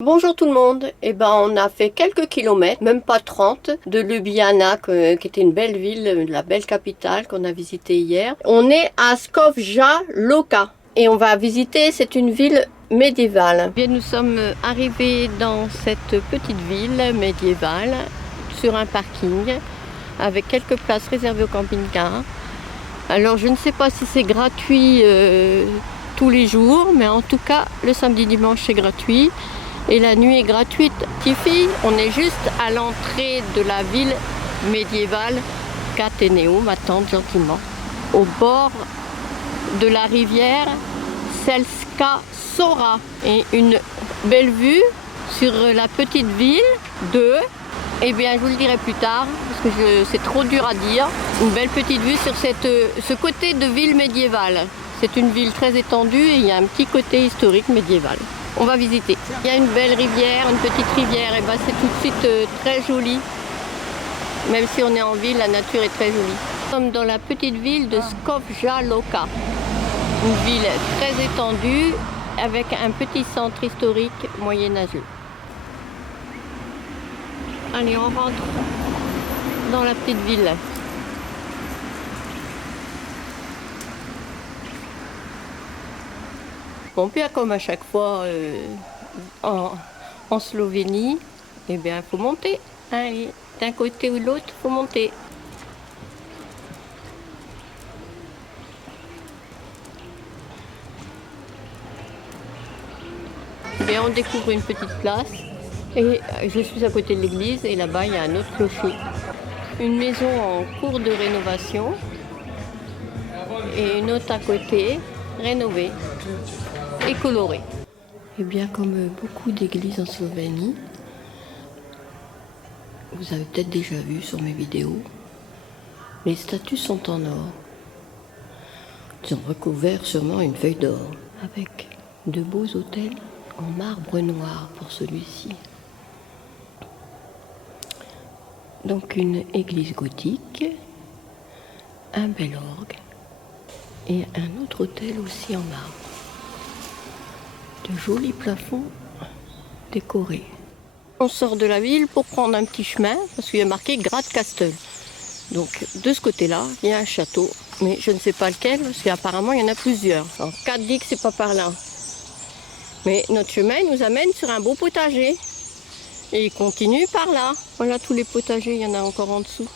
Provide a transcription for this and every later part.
Bonjour tout le monde, on a fait quelques kilomètres, même pas 30, de Ljubljana, qui était une belle ville, la belle capitale qu'on a visitée hier. On est à Škofja Loka et on va visiter, c'est une ville médiévale. Bien, nous sommes arrivés dans cette petite ville médiévale sur un parking avec quelques places réservées au camping-car. Alors je ne sais pas si c'est gratuit tous les jours, mais en tout cas le samedi dimanche c'est gratuit. Et la nuit est gratuite. Tiffy, on est juste à l'entrée de la ville médiévale qu'Athénéo m'attend gentiment, au bord de la rivière Selska Sora. Et une belle vue sur la petite ville de... je vous le dirai plus tard, parce que c'est trop dur à dire. Une belle petite vue sur ce côté de ville médiévale. C'est une ville très étendue et il y a un petit côté historique médiéval. On va visiter. Il y a une belle rivière, une petite rivière, et c'est tout de suite très joli. Même si on est en ville, la nature est très jolie. Nous sommes dans la petite ville de Škofja Loka. Une ville très étendue avec un petit centre historique moyenâgeux. Allez, on rentre dans la petite ville. Bon, puis comme à chaque fois en Slovénie, il faut monter. Allez, d'un côté ou de l'autre, il faut monter. On découvre une petite place et je suis à côté de l'église et là-bas il y a un autre clocher. Une maison en cours de rénovation et une autre à côté, rénovée et colorée. Comme beaucoup d'églises en Slovénie, vous avez peut-être déjà vu sur mes vidéos, les statues sont en or. Ils ont recouvert sûrement une feuille d'or, avec de beaux autels en marbre noir pour celui-ci. Donc une église gothique, un bel orgue et un autre autel aussi en marbre. De jolis plafonds décorés. On sort de la ville pour prendre un petit chemin parce qu'il y a marqué Gradkastel. Donc de ce côté-là, il y a un château, mais je ne sais pas lequel parce qu'apparemment il y en a plusieurs. Alors Kat dit que c'est pas par là. Mais notre chemin nous amène sur un beau potager. Et il continue par là. Voilà tous les potagers, il y en a encore en dessous.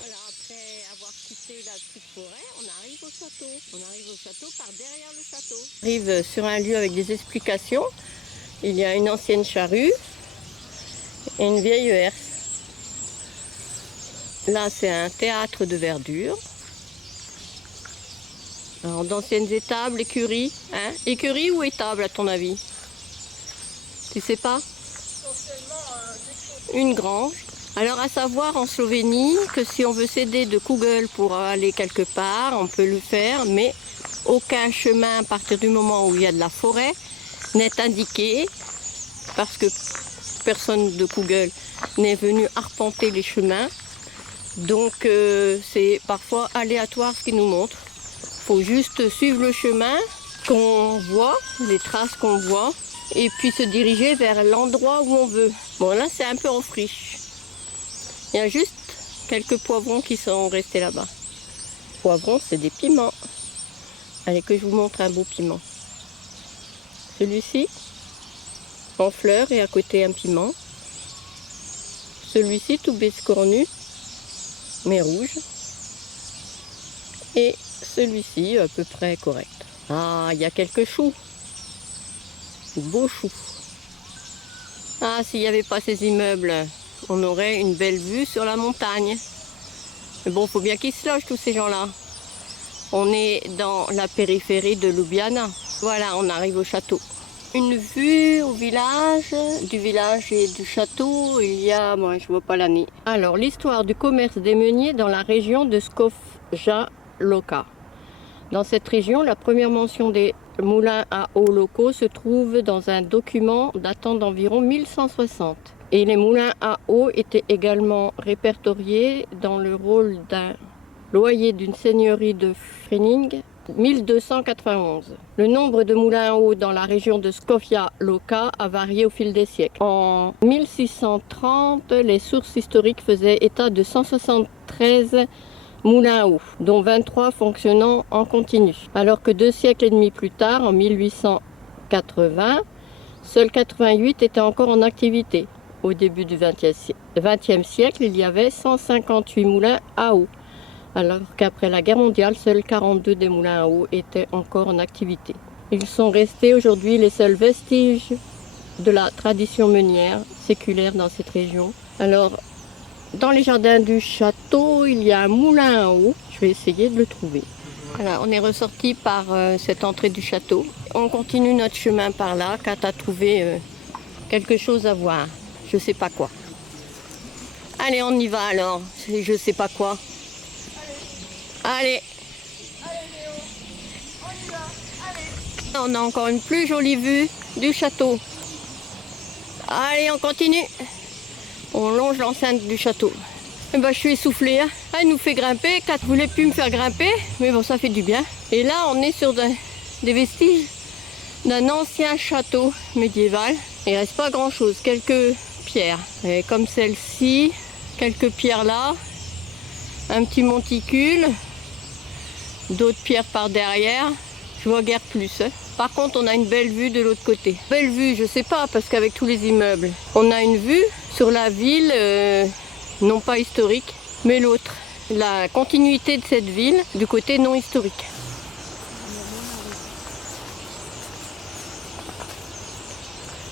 Voilà, après avoir quitté la petite forêt, on arrive au château. On arrive au château par derrière le château. On arrive sur un lieu avec des explications. Il y a une ancienne charrue et une vieille herse. Là, c'est un théâtre de verdure. Alors, d'anciennes étables, écuries. Hein? Écurie ou étable, à ton avis? Tu sais pas? Une grange. Alors, à savoir en Slovénie que si on veut s'aider de Google pour aller quelque part, on peut le faire, mais aucun chemin à partir du moment où il y a de la forêt n'est indiqué parce que personne de Google n'est venu arpenter les chemins. Donc, c'est parfois aléatoire ce qu'il nous montre. Il faut juste suivre le chemin qu'on voit, les traces qu'on voit, et puis se diriger vers l'endroit où on veut. Bon, là, c'est un peu en friche. Il y a juste quelques poivrons qui sont restés là-bas. Poivrons, c'est des piments. Allez, que je vous montre un beau piment. Celui-ci, en fleurs et à côté un piment. Celui-ci, tout bescornu, mais rouge. Et celui-ci, à peu près correct. Ah, il y a quelques choux. Beaux choux. Ah, s'il n'y avait pas ces immeubles, on aurait une belle vue sur la montagne. Mais bon, il faut bien qu'ils se logent tous ces gens-là. On est dans la périphérie de Ljubljana. Voilà, on arrive au château. Une vue au village, du village et du château, il y a, moi je vois pas l'année. Alors, l'histoire du commerce des meuniers dans la région de Škofja Loka. Dans cette région, la première mention des moulins à eau locaux se trouve dans un document datant d'environ 1160. Et les moulins à eau étaient également répertoriés dans le rôle d'un loyer d'une seigneurie de Frenning 1291. Le nombre de moulins à eau dans la région de Skofja Loka a varié au fil des siècles. En 1630, les sources historiques faisaient état de 173 moulins à eau, dont 23 fonctionnant en continu. Alors que 2 siècles et demi plus tard, en 1880, seuls 88 étaient encore en activité. Au début du XXe siècle, il y avait 158 moulins à eau, alors qu'après la guerre mondiale, seuls 42 des moulins à eau étaient encore en activité. Ils sont restés aujourd'hui les seuls vestiges de la tradition meunière séculaire dans cette région. Alors, dans les jardins du château, il y a un moulin à eau. Je vais essayer de le trouver. Voilà, on est ressorti par cette entrée du château. On continue notre chemin par là, Kat a trouvé quelque chose à voir. Je sais pas quoi. Allez, on y va alors. Je sais pas quoi. Allez. Allez Léo, on y va, allez. On a encore une plus jolie vue du château. Allez, on continue. On longe l'enceinte du château. Et ben, je suis essoufflée. Hein. Elle nous fait grimper. Kat voulait plus me faire grimper, mais bon, ça fait du bien. Et là, on est sur des vestiges d'un ancien château médiéval. Il reste pas grand-chose, quelques pierres. Et comme celle-ci, quelques pierres là, un petit monticule, d'autres pierres par derrière. Je vois guère plus. Hein. Par contre, on a une belle vue de l'autre côté. Belle vue, je sais pas, parce qu'avec tous les immeubles, on a une vue sur la ville, non pas historique, mais l'autre. La continuité de cette ville du côté non historique.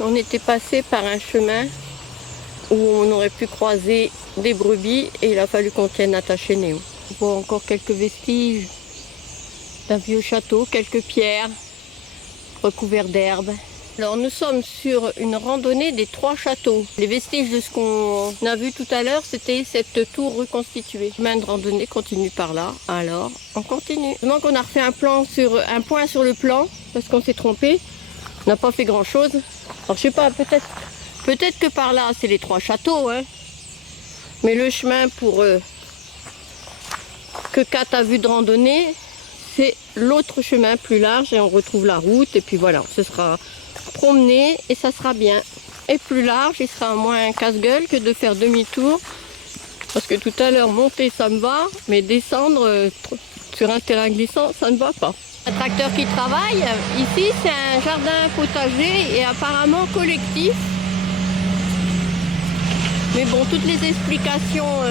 On était passé par un chemin où on aurait pu croiser des brebis et il a fallu qu'on tienne attaché Néo. On voit encore quelques vestiges d'un vieux château, quelques pierres recouvertes d'herbe. Alors nous sommes sur une randonnée des 3 châteaux. Les vestiges de ce qu'on a vu tout à l'heure, c'était cette tour reconstituée. Le chemin de randonnée continue par là, alors on continue. Seulement qu'on a refait un point sur le plan, parce qu'on s'est trompé. On n'a pas fait grand chose. Alors je sais pas, peut-être que par là c'est les 3 châteaux, hein. Mais le chemin pour que Kat a vu de randonnée, c'est l'autre chemin plus large et on retrouve la route et puis voilà, ce sera promener et ça sera bien. Et plus large, il sera moins casse-gueule que de faire demi-tour. Parce que tout à l'heure, monter ça me va, mais descendre sur un terrain glissant, ça ne va pas. Un tracteur qui travaille, ici c'est un jardin potager et apparemment collectif. Mais bon, toutes les explications,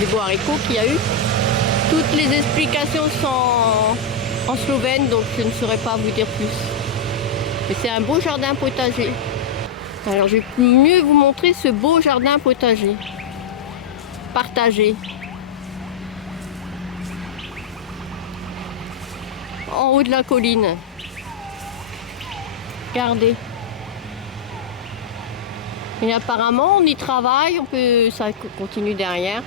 les beaux haricots qu'il y a eu, toutes les explications sont en slovène, donc je ne saurais pas vous dire plus. Mais c'est un beau jardin potager. Alors je vais mieux vous montrer ce beau jardin potager. Partagé. En haut de la colline. Regardez. Et apparemment on y travaille, ça continue derrière.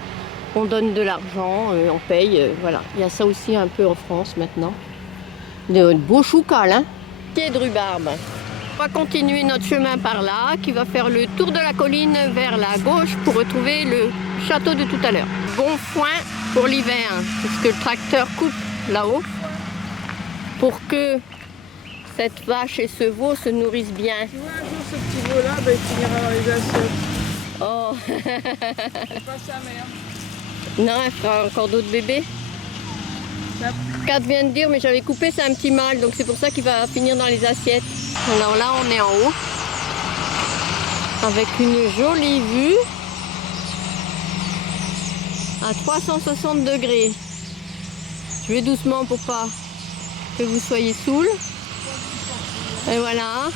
On donne de l'argent, on paye, voilà. Il y a ça aussi un peu en France maintenant. De beaux choucals, hein. Pied de rhubarbe. On va continuer notre chemin par là, qui va faire le tour de la colline vers la gauche pour retrouver le château de tout à l'heure. Bon foin pour l'hiver, puisque le tracteur coupe là-haut, pour que cette vache et ce veau se nourrissent bien. Tu vois, un jour, ce petit veau-là, il finira dans les assiettes. Oh. C'est pas sa mère. Non, elle fera encore d'autres bébés. Kat vient de dire, mais j'avais coupé, c'est un petit mâle, donc c'est pour ça qu'il va finir dans les assiettes. Alors là, on est en haut, avec une jolie vue à 360 degrés. Je vais doucement pour pas que vous soyez saoul. Et voilà.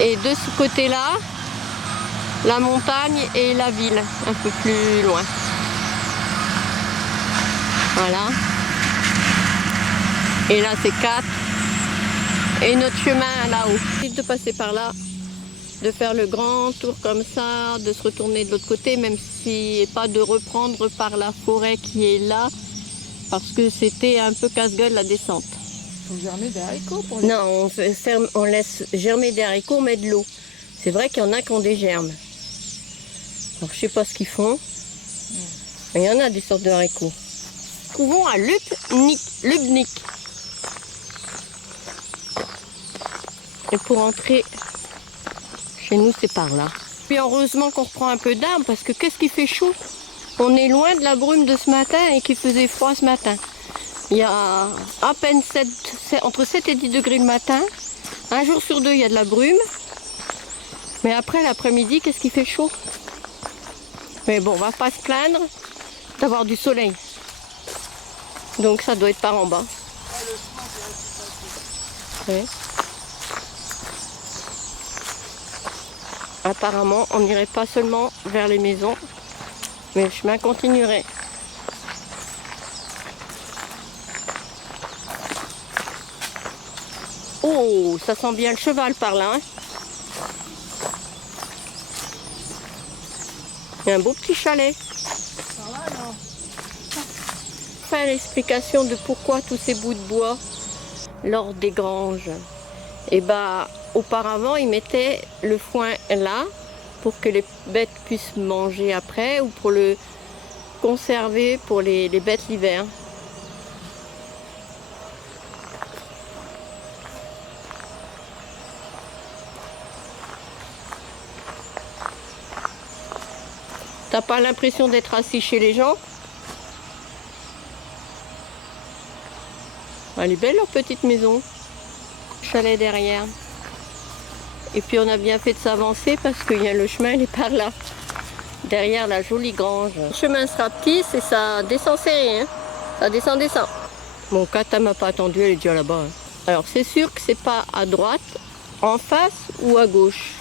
Et de ce côté-là, la montagne et la ville, un peu plus loin. Voilà. Et là, c'est 4. Et notre chemin là-haut. De passer par là, de faire le grand tour comme ça, de se retourner de l'autre côté, même si pas de reprendre par la forêt qui est là, parce que c'était un peu casse-gueule la descente. Il faut germer des haricots pour les... Non, on laisse germer des haricots, on met de l'eau. C'est vrai qu'il y en a qui ont des germes. Alors je sais pas ce qu'ils font. Mais il y en a des sortes de haricots. retrouvons à Lubnik. Et pour entrer chez nous, c'est par là. Puis heureusement qu'on reprend un peu d'arbre parce que qu'est-ce qui fait chaud? On est loin de la brume de ce matin et qu'il faisait froid ce matin. Il y a à peine entre 7 et 10 degrés le matin. Un jour sur deux, il y a de la brume. Mais après, l'après-midi, qu'est-ce qui fait chaud? Mais bon, on va pas se plaindre d'avoir du soleil. Donc ça doit être par en bas. Ouais. Apparemment, on n'irait pas seulement vers les maisons, mais le chemin continuerait. Oh, ça sent bien le cheval par là. Hein. Il y a un beau petit chalet. Enfin, l'explication de pourquoi tous ces bouts de bois lors des granges. Et bah, auparavant, ils mettaient le foin là pour que les bêtes puissent manger après ou pour le conserver pour les bêtes l'hiver. T'as pas l'impression d'être assis chez les gens? Elle est belle leur petite maison. Chalet derrière. Et puis on a bien fait de s'avancer parce que le chemin il est par là. Derrière la jolie grange. Le chemin sera petit, c'est ça descend serré. Hein. Ça descend. Bon, Kata m'a pas attendu, elle est déjà là-bas. Hein. Alors c'est sûr que c'est pas à droite, en face ou à gauche.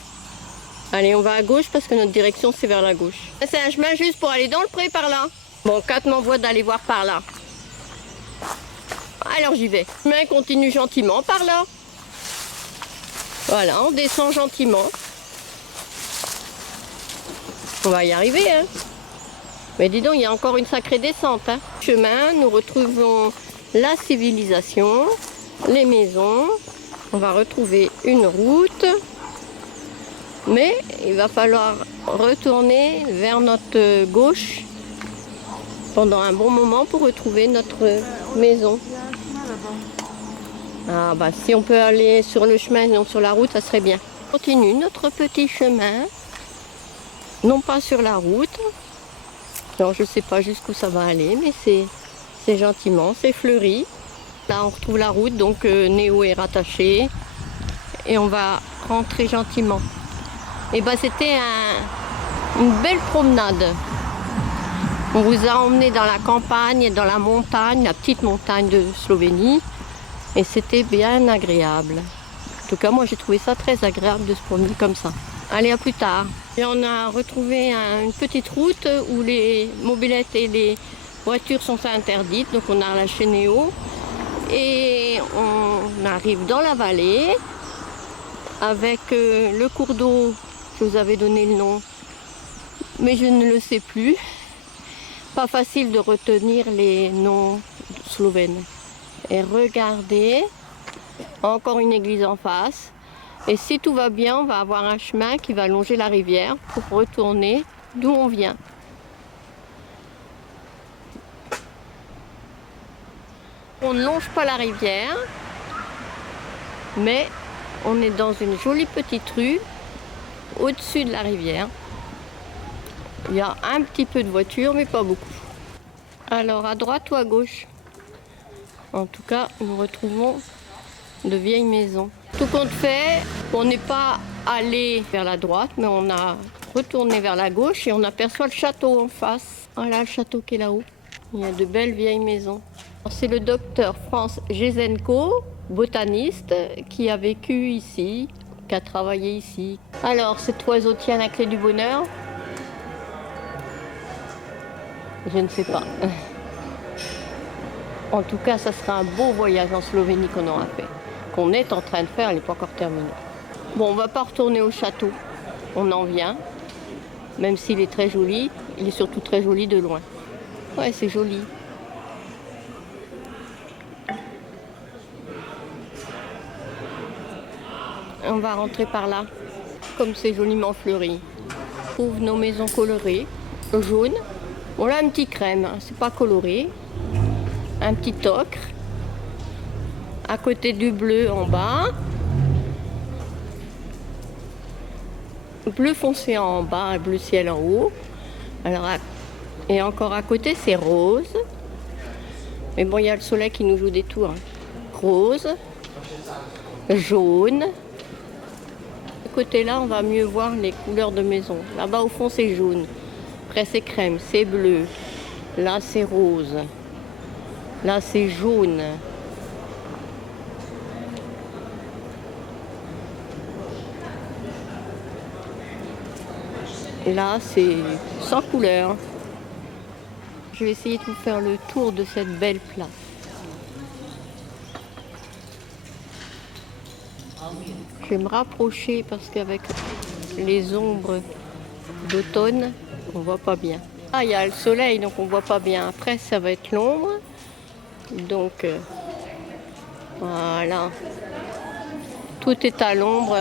Allez, on va à gauche parce que notre direction c'est vers la gauche. C'est un chemin juste pour aller dans le pré par là. Bon, Kat m'envoie d'aller voir par là. Alors j'y vais. Le chemin continue gentiment par là. Voilà, on descend gentiment. On va y arriver, hein. Mais dis donc, il y a encore une sacrée descente. Hein. Chemin, nous retrouvons la civilisation, les maisons. On va retrouver une route. Mais il va falloir retourner vers notre gauche pendant un bon moment pour retrouver notre maison. Ah bah si on peut aller sur le chemin et non sur la route, ça serait bien. On continue notre petit chemin, non pas sur la route. Alors je sais pas jusqu'où ça va aller, mais c'est gentiment, c'est fleuri. Là on retrouve la route, donc Néo est rattaché et on va rentrer gentiment. Et bah c'était une belle promenade. On vous a emmené dans la campagne, dans la montagne, la petite montagne de Slovénie. Et c'était bien agréable. En tout cas, moi j'ai trouvé ça très agréable de se promener comme ça. Allez, à plus tard. Et on a retrouvé une petite route où les mobylettes et les voitures sont interdites. Donc on a lâché Néo. Et on arrive dans la vallée avec le cours d'eau. Je vous avais donné le nom, mais je ne le sais plus. Pas facile de retenir les noms slovènes. Et regardez, encore une église en face. Et si tout va bien, on va avoir un chemin qui va longer la rivière pour retourner d'où on vient. On ne longe pas la rivière, mais on est dans une jolie petite rue au-dessus de la rivière. Il y a un petit peu de voitures, mais pas beaucoup. Alors, à droite ou à gauche? En tout cas, nous retrouvons de vieilles maisons. Tout compte fait, on n'est pas allé vers la droite, mais on a retourné vers la gauche et on aperçoit le château en face. Voilà le château qui est là-haut. Il y a de belles vieilles maisons. C'est le docteur Franz Jesenko, botaniste, qui a vécu ici, qui a travaillé ici. Alors, cet oiseau tient la clé du bonheur? Je ne sais pas. En tout cas, ça sera un beau voyage en Slovénie qu'on aura fait. Qu'on est en train de faire, elle n'est pas encore terminée. Bon, on ne va pas retourner au château. On en vient. Même s'il est très joli, il est surtout très joli de loin. Ouais, c'est joli. On va rentrer par là. Comme c'est joliment fleuri. On trouve nos maisons colorées. Le jaune. Bon là, un petit crème. Hein. C'est pas coloré. un petit ocre. À côté du bleu en bas. Bleu foncé en bas et bleu ciel en haut. Alors, et encore à côté, c'est rose. Mais bon, il y a le soleil qui nous joue des tours. Hein. Rose, jaune. De ce côté-là, on va mieux voir les couleurs de maison. Là-bas, au fond, c'est jaune. Après, c'est crème, c'est bleu. Là, c'est rose. Là, c'est jaune. Et là, c'est sans couleur. Je vais essayer de vous faire le tour de cette belle place. Je vais me rapprocher parce qu'avec les ombres d'automne, on voit pas bien. Ah, il y a le soleil, donc on voit pas bien. Après, ça va être l'ombre. Donc, voilà. Tout est à l'ombre.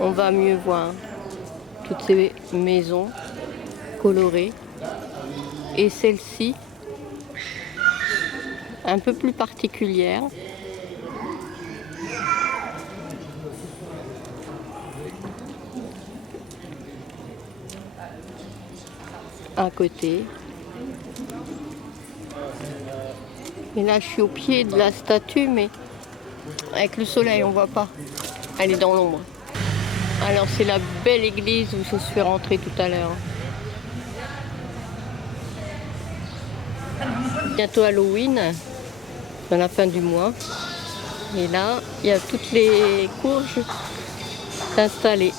On va mieux voir toutes ces maisons colorées. Et celle-ci, un peu plus particulière. À côté. Et là, je suis au pied de la statue, mais avec le soleil, on voit pas. Elle est dans l'ombre. Alors, c'est la belle église où je suis rentrée tout à l'heure. Bientôt Halloween, dans la fin du mois. Et là, il y a toutes les courges installées.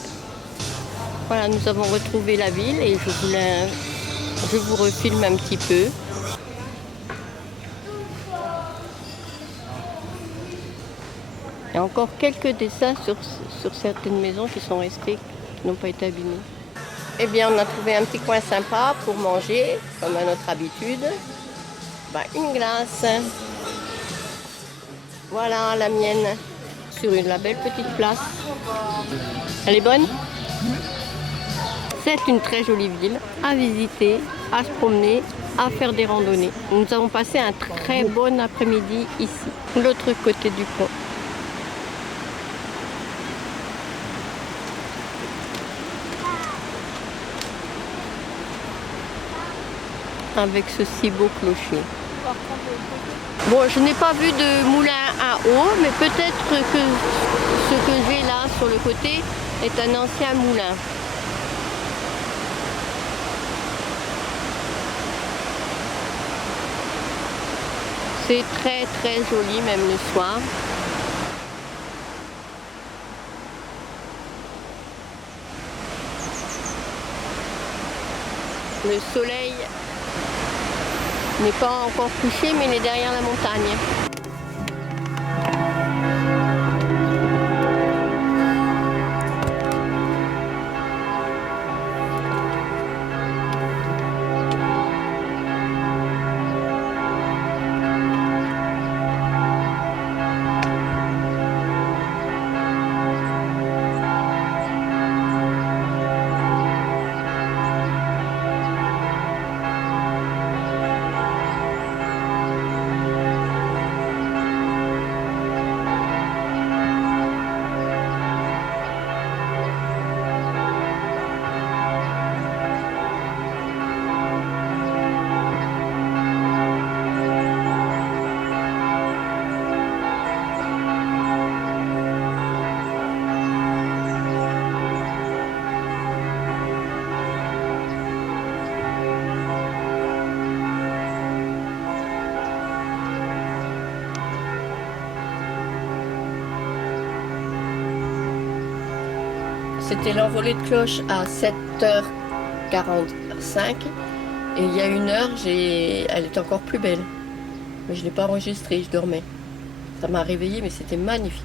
Voilà, nous avons retrouvé la ville et je vous refilme un petit peu. Il y a encore quelques dessins sur certaines maisons qui sont restées, qui n'ont pas été abîmées. Eh bien, on a trouvé un petit coin sympa pour manger, comme à notre habitude. Une glace. Voilà la mienne, sur la belle petite place. Elle est bonne? C'est une très jolie ville à visiter, à se promener, à faire des randonnées. Nous avons passé un très bon après-midi ici, de l'autre côté du pont. Avec ce si beau clocher. Bon, je n'ai pas vu de moulin à eau, mais peut-être que ce que j'ai là sur le côté est un ancien moulin. C'est très très joli, même le soir. Le soleil n'est pas encore couché, mais il est derrière la montagne. C'était l'envolée de cloche à 7h45 et il y a 1 heure, elle est encore plus belle. Mais je ne l'ai pas enregistrée, je dormais. Ça m'a réveillée, mais c'était magnifique.